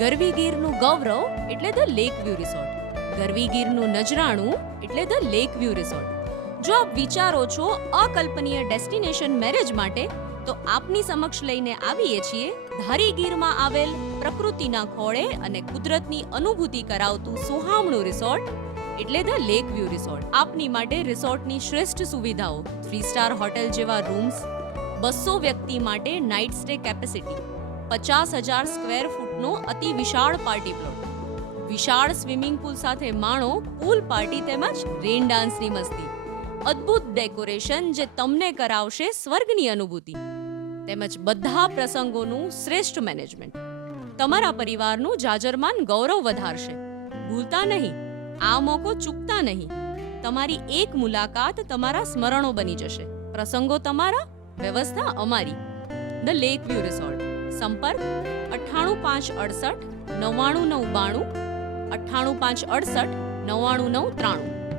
ગરવી ગીરનું ગૌરવ એટલે the lake view resort, ગરવી ગીરનું નજરાણું એટલે the lake view resort. જો આપ વિચારો છો અકલ્પનીય ડેસ્ટિનેશન મેરેજ માટે, તો આપની સમક્ષ લઈને આવીએ છીએ ધારી ગીરમાં આવેલ પ્રકૃતિના ખોળે અને કુદરતની અનુભૂતિ કરાવતું સુહામણું રિસોર્ટ એટલે ધ લેક વ્યૂ રિસોર્ટ. આપની માટે રિસોર્ટની શ્રેષ્ઠ સુવિધાઓ, 3 સ્ટાર હોટેલ જેવા રૂમ્સ, 200 વ્યક્તિ માટે નાઇટ સ્ટે કેપેસિટી, 50,000 સ્ક્વેર ફૂટનો અતિ વિશાળ પાર્ટી પ્લોટ, વિશાળ સ્વિમિંગ પુલ સાથે માણો પૂલ પાર્ટી તેમજ રેન ડાન્સની મસ્તી, અદ્ભુત ડેકોરેશન જે તમને કરાવશે સ્વર્ગની અનુભૂતિ, તેમજ બધા પ્રસંગોનું શ્રેષ્ઠ મેનેજમેન્ટ તમારા પરિવારનું જાજરમાન ગૌરવ વધારશે. ભૂલતા નહીં, આ મોકો ચૂકતા નહીં. તમારી એક મુલાકાત તમારા સ્મરણો બની જશે. પ્રસંગો તમારા, વ્યવસ્થા અમારી. The lake view resort. સંપર્ક 98 568 99 92, 98 568 99 93.